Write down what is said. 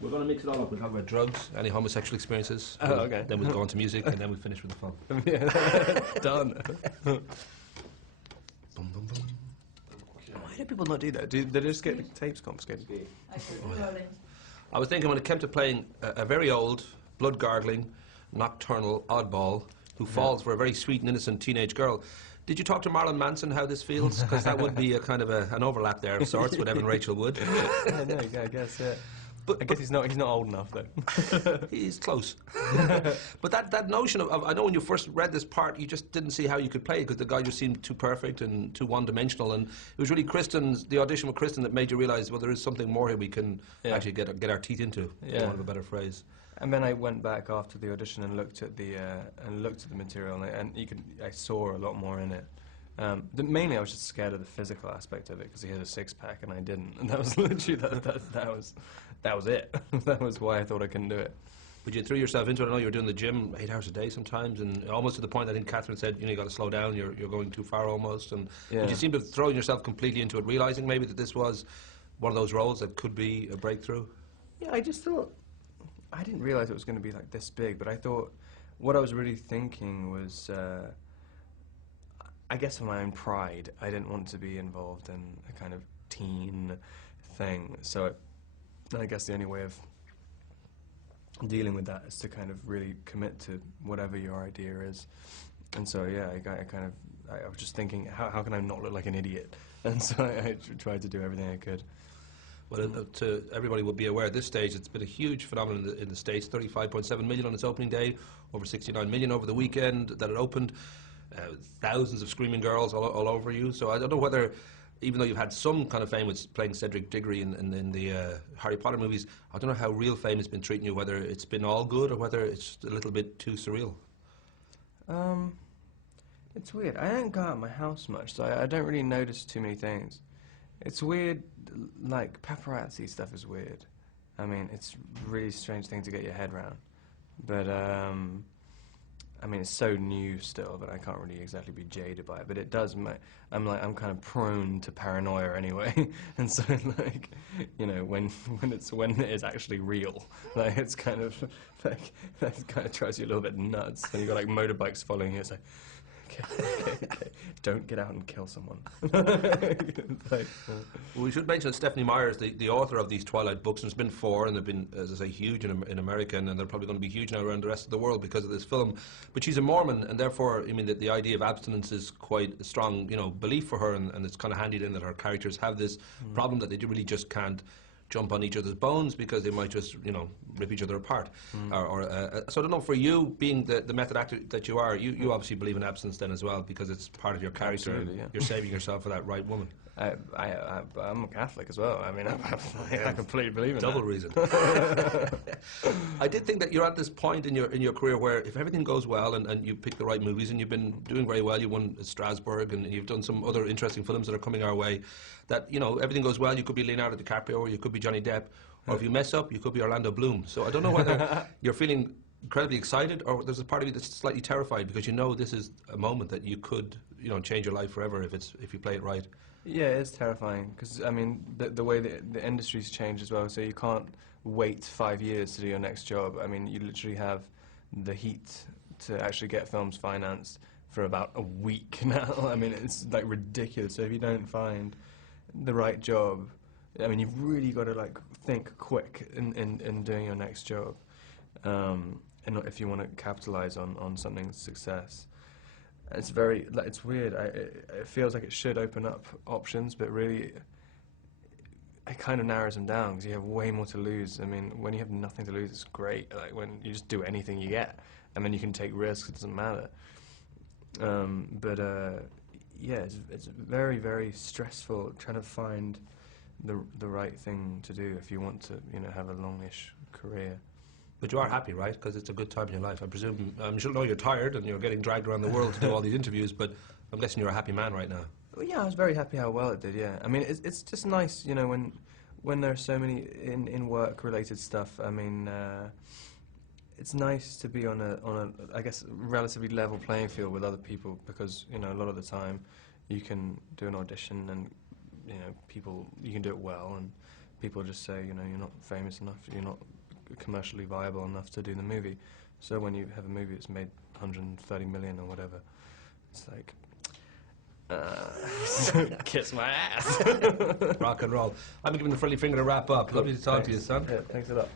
We're going to mix it all up. We'll talk about drugs, any homosexual experiences. Oh, okay. Then we'll go on to music, and then we'll finish with the fun. Yeah. Done. Boom, boom, boom. Why do people not do that? Do they just get the tapes confiscated? I was thinking when it came to playing a very old, blood-gargling, nocturnal oddball who falls for a very sweet and innocent teenage girl. Did you talk to Marilyn Manson how this feels? Because that would be a kind of an overlap there of sorts with Evan Rachel Wood. Yeah, no, I guess, yeah. But I guess he's not old enough though. He's close. But that notion of I know when you first read this part, you just didn't see how you could play it because the guy just seemed too perfect and too one-dimensional, and it was really the audition with Kristen that made you realise, well, there is something more here we can actually get our teeth into. For want of a better phrase. And then I went back after the audition and looked at the material, and I saw a lot more in it. Mainly, I was just scared of the physical aspect of it because he had a six-pack and I didn't, and that was literally that was it. That was why I thought I couldn't do it. But you threw yourself into it. I know you were doing the gym 8 hours a day sometimes, and almost to the point I think Catherine said, you got to slow down. You're going too far almost, and but you seem to have thrown yourself completely into it, realising maybe that this was one of those roles that could be a breakthrough. Yeah, I just thought. I didn't realise it was going to be like this big, but I thought what I was really thinking was, I guess for my own pride, I didn't want to be involved in a kind of teen thing. So I guess the only way of dealing with that is to kind of really commit to whatever your idea is. And so yeah, I was just thinking, how can I not look like an idiot? And so I tried to do everything I could. Well, everybody will be aware at this stage, it's been a huge phenomenon in the States. 35.7 million on its opening day, over 69 million over the weekend that it opened. Thousands of screaming girls all over you. So I don't know whether, even though you've had some kind of fame with playing Cedric Diggory in the Harry Potter movies, I don't know how real fame has been treating you, whether it's been all good or whether it's a little bit too surreal. It's weird. I don't go out of my house much, so I don't really notice too many things. It's weird, like paparazzi stuff is weird. I mean, it's a really strange thing to get your head around. But, I mean, it's so new still that I can't really exactly be jaded by it. But it does, I'm kind of prone to paranoia anyway. And so, like, when it is actually real, like, it's kind of, like, that kind of drives you a little bit nuts. When you've got, like, motorbikes following you, it's like, okay. Don't get out and kill someone. Well, we should mention that Stephanie Meyer is the author of these Twilight books, and there's been 4, and they've been, as I say, huge in America, and they're probably going to be huge now around the rest of the world because of this film. But she's a Mormon, and therefore, I mean, the idea of abstinence is quite a strong, belief for her, and it's kind of handy then that her characters have this problem that they really just can't jump on each other's bones because they might just, rip each other apart. So I don't know, for you, being the method actor that you are, you obviously believe in abstinence then as well because it's part of your character. Absolutely, yeah. You're saving yourself for that right woman. I'm a Catholic as well. I mean, I completely believe in Double that. reason. I did think that you're at this point in your career where if everything goes well and you pick the right movies and you've been doing very well, you won Strasbourg and you've done some other interesting films that are coming our way, that, everything goes well, you could be Leonardo DiCaprio or you could be Johnny Depp, or if you mess up, you could be Orlando Bloom. So I don't know whether you're feeling incredibly excited or there's a part of you that's slightly terrified because this is a moment that you could, change your life forever if you play it right. Yeah, it's terrifying because I mean the way the industry's changed as well. So you can't wait 5 years to do your next job. I mean, you literally have the heat to actually get films financed for about a week now. I mean, it's like ridiculous. So if you don't find the right job, I mean, you've really got to like think quick in doing your next job, and if you want to capitalize on something's success. It's weird. It feels like it should open up options, but really, it kind of narrows them down because you have way more to lose. I mean, when you have nothing to lose, it's great. Like when you just do anything you get, and then you can take risks. It doesn't matter. Yeah, it's very, very stressful trying to find the right thing to do if you want to, have a longish career. But you are happy, right? Because it's a good time in your life. I'm sure you're tired and you're getting dragged around the world to do all these interviews, but I'm guessing you're a happy man right now. Well, yeah, I was very happy how well it did, yeah. I mean, it's just nice, when there's so many in work-related stuff. I mean, it's nice to be on a, I guess, relatively level playing field with other people because, a lot of the time you can do an audition and, you can do it well and people just say, you know, you're not famous enough, you're not commercially viable enough to do the movie. So when you have a movie that's made 130 million or whatever, it's like, kiss my ass. Rock and roll. I'm giving the friendly finger to wrap up. Lovely to talk to you, son. Yeah, thanks a lot.